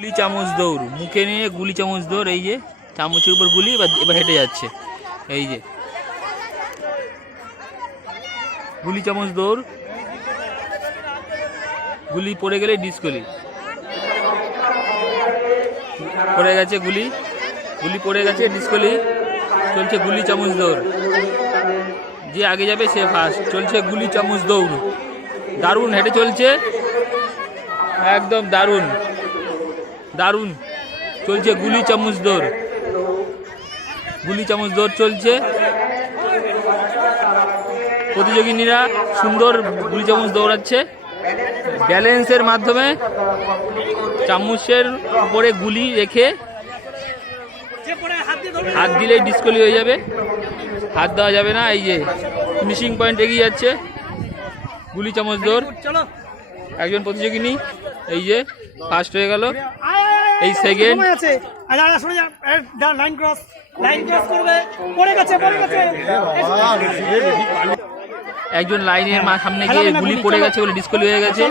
গুলি চামচ দৌড়, মুখে নিয়ে গুলি চামচ দৌড়। এই যে চামচের উপর গুলি, এবার হেঁটে যাচ্ছে। এই যে গুলি চামচ দৌড়, গুলি পড়ে গেলে ডিসগুলি পড়ে গেছে, গুলি গুলি পড়ে গেছে, ডিসগুলি চলছে। গুলি চামচ দৌড়, যে আগে যাবে সে ফার্স্ট। চলছে গুলি চামচ দৌড়, দারুণ হেঁটে চলছে, একদম দারুণ দারুণ চলছে। গুলি চামচ দৌড়, গুলি চামচ দৌড় চলছে। প্রতিযোগিনীরা সুন্দর গুলি চামচ দৌড়াচ্ছে। ব্যালেন্সের মাধ্যমে চামচের উপরে গুলি রেখে হাত দিলেই ডিসকুয়ালি হয়ে যাবে, হাত দেওয়া যাবে না। এই যে ফিনিশিং পয়েন্ট এগিয়ে যাচ্ছে গুলি চামচ দৌড়। একজন প্রতিযোগিনী এই যে ফার্স্ট হয়ে গেল, এই সেকেন্ড। একজন লাইনের সামনে গিয়ে গুলি পড়ে গেছে বলে ডিসকুয়ালি হয়ে গেছে।